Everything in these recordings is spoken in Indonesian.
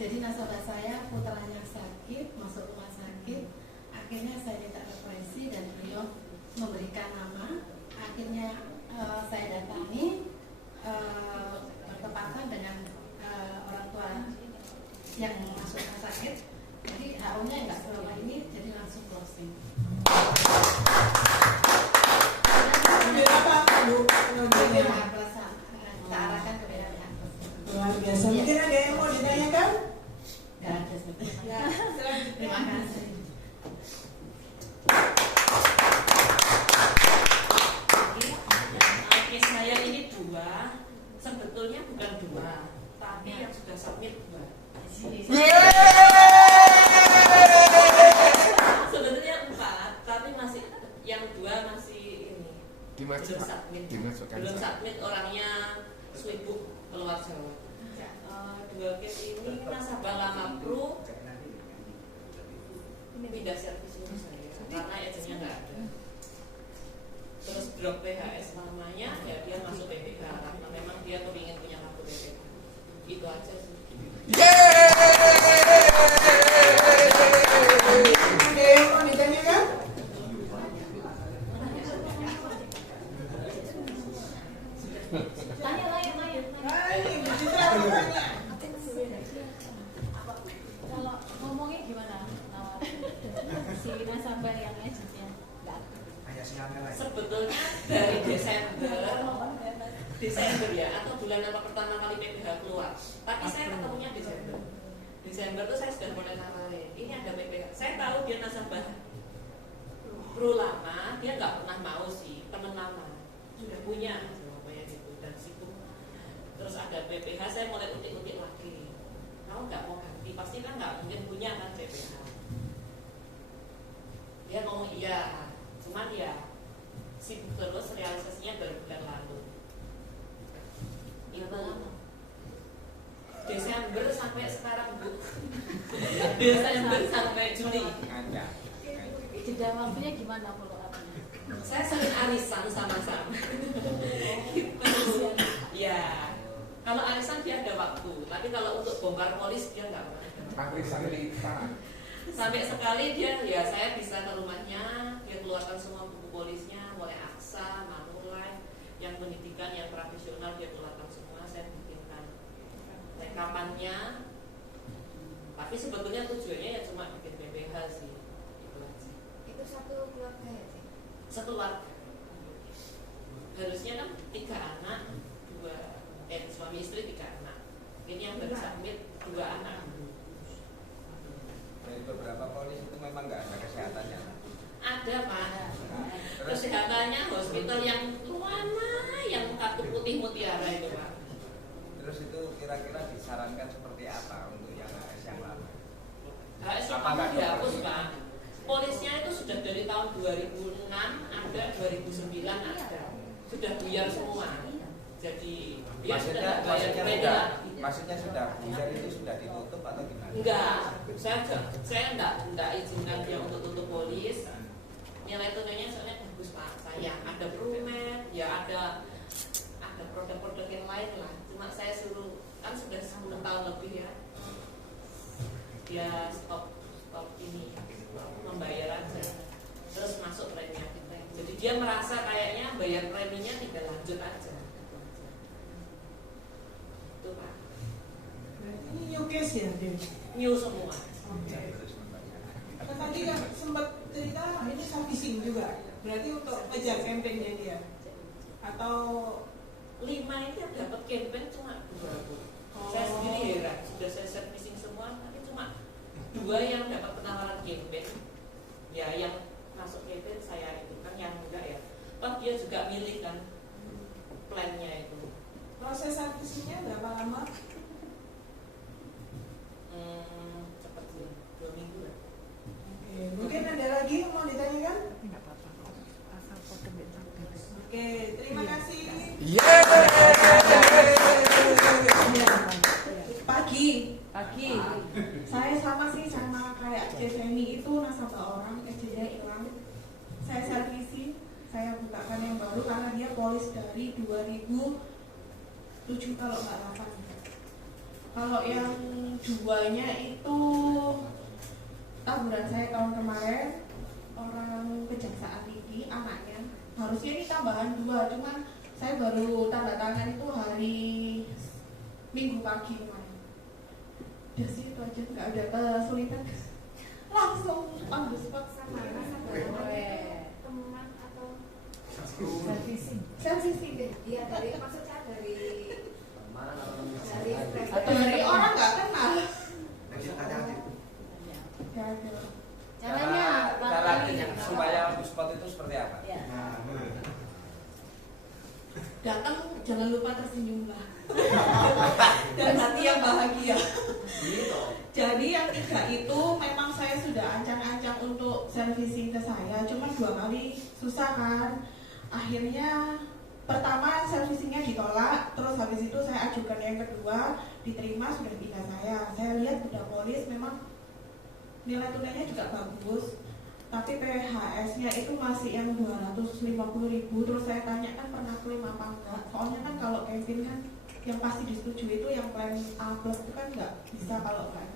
Jadi nasabah saya putranya sakit, masuk rumah sakit. Akhirnya saya minta referensi dan beliau memberikan nama. Akhirnya saya datangi, bertepatan dengan orang tua yang masuk rumah sakit. Jadi HU-nya nggak selama ini, jadi langsung closing. Berapa Bu? Kita arahkan ke BHPH. Luar biasa. Mungkin ada yang mau ditanyakan? Nggak ada sebetulnya. Ya, selanjutnya. Terima kasih. Case saya ini 2, sebetulnya bukan 2, tapi yang sudah submit 2. Sebetulnya 4, tapi masih yang 2 masih ini belum submit orangnya sibuk keluar Jawa. 2 case ini nasabah lama Pro ini pindah servis ini saya karena agennya nggak ada. Terus drop PHS lamanya, ya dia masuk PPH karena memang dia kepingin punya kartu PPH. Itu aja sih. Ada yang mau ditanyakan? Tanya. Kalau ngomongnya gimana? Si nasabah yang agennya nggak ada. Sebetulnya dari Desember ya, atau bulan apa pertama kali PPH keluar. Tapi saya ketemunya Desember tuh saya sudah mulai nawarin. Ini ada PPH. Saya tahu dia nasabah Pro lama, dia nggak pernah mau sih, temen lama sudah punya jawabannya gitu dan situ. Terus ada PPH, saya mulai utik-utik lagi. Kamu nggak mau ganti, pasti kan nggak mungkin punya kan PPH. Dia ngomong iya, cuman ya sibuk terus, realisasinya baru bulan lalu. Itu Desember sampai sekarang Bu. Desember sampai Juli. Jeda waktunya gimana follow up-nya? Saya sering arisan sama-sama. Gitu. Ya. Kalau arisan dia ada waktu, tapi kalau untuk bongkar polis dia nggak pernah. Sampai sekali dia, ya saya bisa ke rumahnya, dia keluarkan semua buku polisnya, mulai aksa, manulife, yang pendidikan, yang profesional dia keluarkan semua, saya bikinkan rekamannya. Tapi sebetulnya tujuannya ya cuma bikin PPH sih. Itu aja. Itu satu keluarga ya sih? Satu keluarga. Harusnya kan 3 anak, 2 suami istri 3 anak. Ini yang baru submit 2 anak. Dari beberapa polis itu memang nggak ada kesehatannya. Ada Pak. Kesehatannya hospital yang lama, yang kartu putih mutiara itu Pak. Terus itu kira-kira disarankan seperti apa untuk yang AS yang lama? HS lama dihapus Pak. Polisnya itu sudah dari tahun 2006 ada, 2009 ada. Sudah buyar semua. Jadi dia sudah bayar kredit. Maksudnya sudah buyar itu sudah ditutup atau gimana? Enggak, saya enggak izinkan dia untuk tutup polis. Nilai tunainya soalnya bagus Pak. Saya ada Promed, ya ada produk-produk yang lain lah. Cuma saya suruh, kan sudah 10 tahun lebih ya. Dia stop ini membayar aja. Terus masuk preminya kita. Jadi dia merasa kayaknya bayar preminya tinggal lanjut aja. Itu Pak. Ini new case ya, Din? New semua. Oke. Tadi kan sempat cerita ini servicing juga. Berarti untuk ngejar campaign-nya dia. Atau 5 ini yang dapat campaign cuma 2. Saya sendiri heran, sudah saya servicing semua, tapi cuma 2 yang dapat penawaran campaign. Ya yang masuk campaign saya itu kan, yang enggak ya. Toh dia juga milih kan plannya itu. proses servicingnya berapa lama? Cepat sih, 2 minggu lah. Oke, mungkin ada lagi yang mau ditanyakan? Oke, terima kasih. Pagi. Saya sama kayak Jeveni itu nasabah orang, ejenya hilang. Saya servisi, saya bukakan yang baru karena dia polis dari 2007 kalau nggak 8. Kalau yang duanya itu taburan saya tahun kemarin, orang Kejaksaan Tinggi, anaknya. Harusnya ini tambahan 2, cuman saya baru tanda tangan itu hari Minggu pagi kemarin. Udah sih itu aja, nggak ada kesulitan. Langsung on the spot Sama teman atau servicing deh. dia dari maksudnya dari Atau dari orang nggak kenal. Caranya cara supaya on the spot itu seperti apa? Datang jangan lupa tersenyumlah dan hati yang bahagia. Jadi yang 3 itu memang saya sudah ancang-ancang untuk servicing ke saya, cuma 2 kali susah kan. Akhirnya pertama servicingnya ditolak, terus habis itu saya ajukan yang kedua, diterima, sudah pindah saya. Saya lihat udah polis, memang nilai tunainya juga bagus, tapi PHS-nya itu masih yang 250.000. Terus saya tanya kan pernah klaim apa enggak, soalnya kan kalau campaign kan yang pasti disetujui itu yang plan A plus itu kan nggak bisa kalau enggak.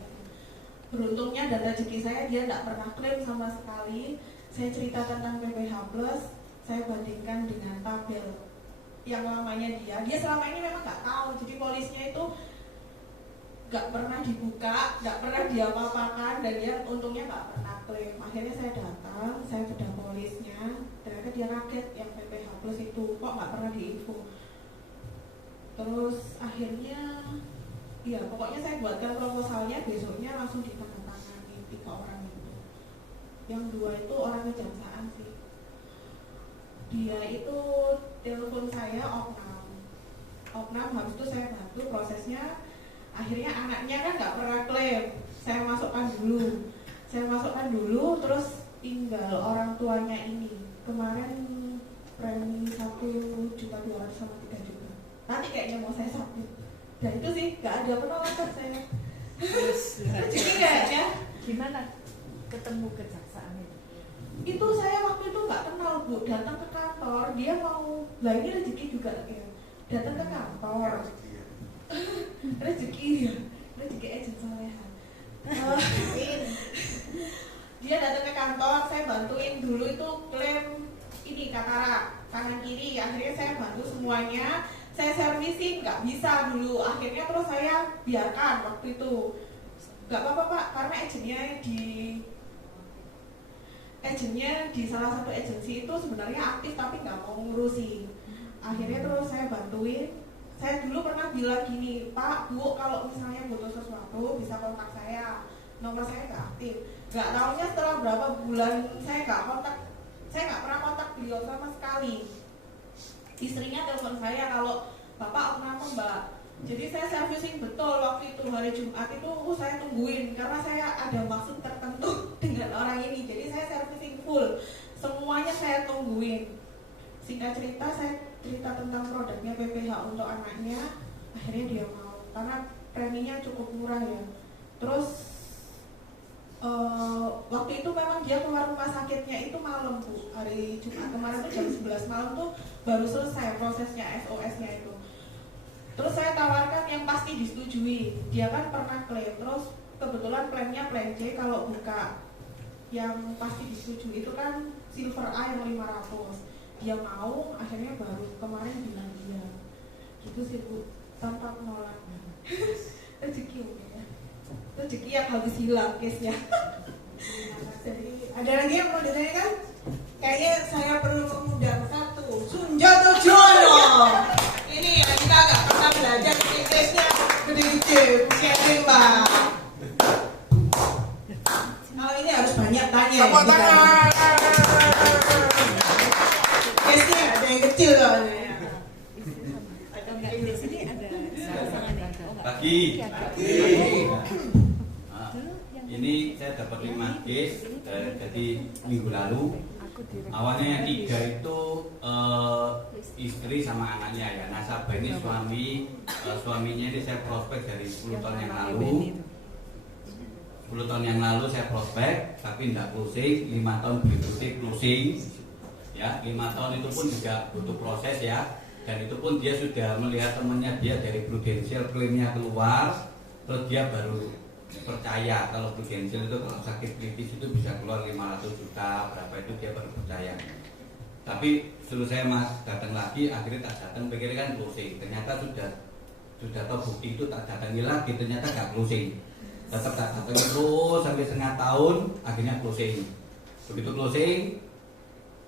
Beruntungnya dan rezeki saya dia nggak pernah klaim sama sekali. Saya cerita tentang PPH plus, saya bandingkan dengan tabel yang lamanya dia selama ini memang nggak tahu, jadi polisnya itu nggak pernah dibuka, nggak pernah diapa-apakan, dan dia untungnya nggak pernah klaim. Akhirnya saya datang, saya bedah polisnya, ternyata dia kaget yang PPH plus itu kok nggak pernah diinfo. Terus akhirnya ya pokoknya saya buatkan proposalnya, besoknya langsung ditandatangani 3 orang itu. Yang 2 itu orang Kejaksaan sih. Dia itu telepon saya opnam, habis itu saya bantu prosesnya. Akhirnya anaknya kan nggak pernah klaim, saya masukkan dulu, terus tinggal orang tuanya ini. Kemarin premi 1.200.000 sama 3 juta. Nanti kayaknya mau saya submit. Dan itu sih nggak ada penolakan saya. Jadi kayaknya gimana ketemu Kejaksaan itu? Itu saya waktu itu nggak kenal Bu, datang ke kantor, dia mau, lah ini rezeki juga ya, datang ke kantor. rezeki agent solehan. Dia datang ke kantor, saya bantuin dulu itu klaim ini katarak kanan kiri. Akhirnya saya bantu semuanya, saya servicing nggak bisa dulu. Akhirnya terus saya biarkan waktu itu, nggak apa-apa Pak, karena agennya di salah satu agensi itu sebenarnya aktif tapi nggak mau ngurusin. Akhirnya terus saya bantuin. Saya dulu pernah bilang gini, Pak, Bu, kalau misalnya butuh sesuatu bisa kontak saya, nomor saya nggak aktif. Nggak tahunya setelah berapa bulan saya nggak pernah kontak beliau sama sekali. Istrinya telepon saya, kalau Bapak kenapa Mbak? Jadi saya servicing betul waktu itu hari Jumat itu saya tungguin karena saya ada maksud tertentu dengan orang ini. Jadi saya servicing full, semuanya saya tungguin. Singkat cerita, saya cerita tentang produknya PPH untuk anaknya. Akhirnya dia mau karena preminya cukup murah ya. Terus waktu itu memang dia keluar rumah sakitnya itu malam Bu, hari Jumat kemarin itu jam 11 malam tuh baru selesai prosesnya SOS-nya itu. Terus saya tawarkan yang pasti disetujui, dia kan pernah klaim. Terus kebetulan plannya plan C, kalau buka yang pasti disetujui itu kan silver A yang 500. Dia mau, akhirnya baru kemarin bilang dia. Gitu sih Bu, tanpa penolak. Rezeki ya. Rezeki yang habis hilang case-nya. Jadi ada lagi yang mau ditanyakan? Kayaknya saya perlu mengundang satu Sunjoto Jono. Ini yang kita agak pernah belajar case-nya gede-gede, sharing Mbak. Kalau ini harus banyak tanya. Tepuk tangan. Case-nya ada yang kecil soalnya. Di sini ada Pagi. Nah, ini saya dapat 5 case jadi minggu lalu. Awalnya yang 3 itu istri sama anaknya ya. Nasabah ini suaminya ini saya prospek dari 10 tahun yang lalu. 10 tahun yang lalu saya prospek tapi tidak closing. 5 tahun berikutnya closing. Ya, 5 tahun itu pun juga butuh proses ya. Dan itu pun dia sudah melihat temannya dia dari Prudential klaimnya keluar, terus dia baru percaya kalau prudensial itu kalau sakit kritis itu bisa keluar 500 juta berapa itu dia baru percaya. Tapi setelah saya mas datang lagi, akhirnya tak datang, pikirnya kan closing. Ternyata sudah tahu bukti itu tak datangi lagi, ternyata gak closing. Tetap tak datangi terus sampai setengah tahun, akhirnya closing. Begitu closing,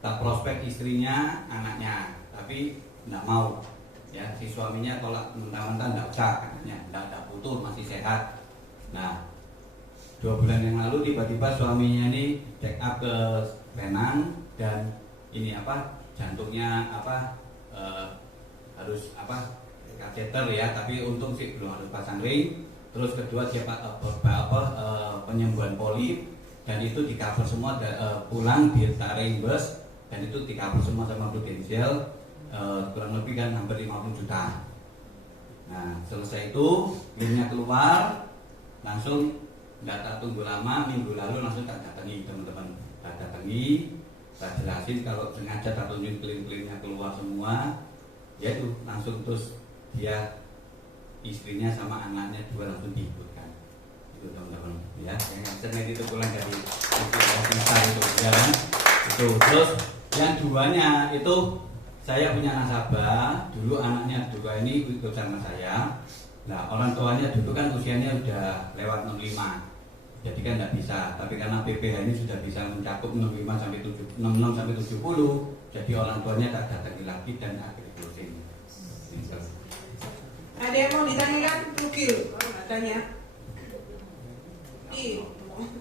tak prospek istrinya, anaknya, tapi nggak mau. Ya, si suaminya tolak mentah-mentah nggak usah, katanya nggak butuh, masih sehat. Nah, 2 bulan yang lalu tiba-tiba suaminya ini check up ke Penang dan ini jantungnya harus kateter ya, tapi untung sih belum harus pasang ring. Terus kedua dia penyembuhan polip dan itu di cover semua, pulang ditarik bus dan itu di cover semua sama prudensial, kurang lebih kan hampir 50 juta. Nah selesai itu linknya keluar, langsung nggak tak tunggu lama, minggu lalu langsung tak datangi teman-teman, tak datangi. Saya jelasin kalau sengaja tak tunjuk klaim-klaimnya keluar semua, ya itu langsung terus dia istrinya sama anaknya 2 langsung diikutkan. Itu teman-teman ya, yang internet itu pulang dari itu ya kan. Itu terus yang 2-nya itu saya punya nasabah, dulu anaknya 2 ini ikut sama saya. Nah orang tuanya dulu kan usianya udah lewat 65. Jadi kan tidak bisa, tapi karena PPH ini sudah bisa mencakup 66 sampai 70, jadi orang tuanya tak datangi lagi dan akhirnya closing. Ada yang mau ditanyakan? Lukil, tanya.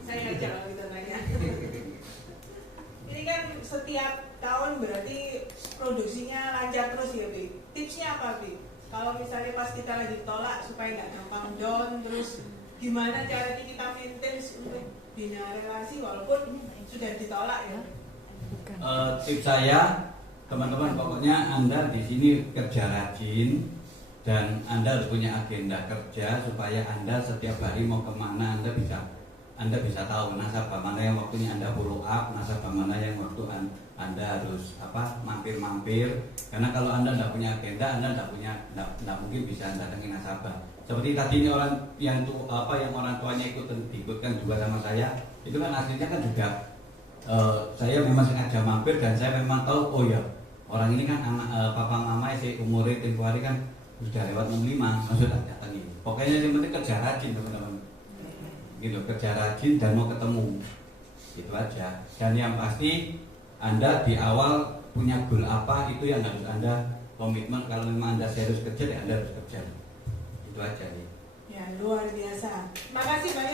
Saya aja kalau kita tanya. Ini kan setiap tahun berarti produksinya lancar terus ya, Bi. Tipsnya apa, Bi? Kalau misalnya pas kita lagi tolak supaya nggak gampang down, terus gimana caranya kita maintain untuk bina relasi walaupun sudah ditolak ya? Tips saya, teman-teman, pokoknya Anda di sini kerja rajin dan Anda harus punya agenda kerja supaya Anda setiap hari mau kemana Anda bisa tahu nasabah mana yang waktunya Anda follow up, nasabah mana yang waktu Anda harus mampir-mampir. Karena kalau Anda tidak punya agenda, Anda tidak mungkin bisa datangi nasabah. Seperti tadi ini orang yang orang tuanya ikutkan juga sama saya, itu kan aslinya kan juga saya memang sengaja mampir dan saya memang tahu oh ya orang ini kan anak papa mama si umurnya tempoh hari kan sudah lewat 65, maksudnya datangi. Pokoknya yang penting kerja rajin teman-teman, gitu, kerja rajin dan mau ketemu, itu aja. Dan yang pasti Anda di awal punya goal apa itu yang harus Anda komitmen. Kalau memang Anda serius kerja, ya Anda harus kerja. Itu aja nih. Ya luar biasa. Makasih banyak.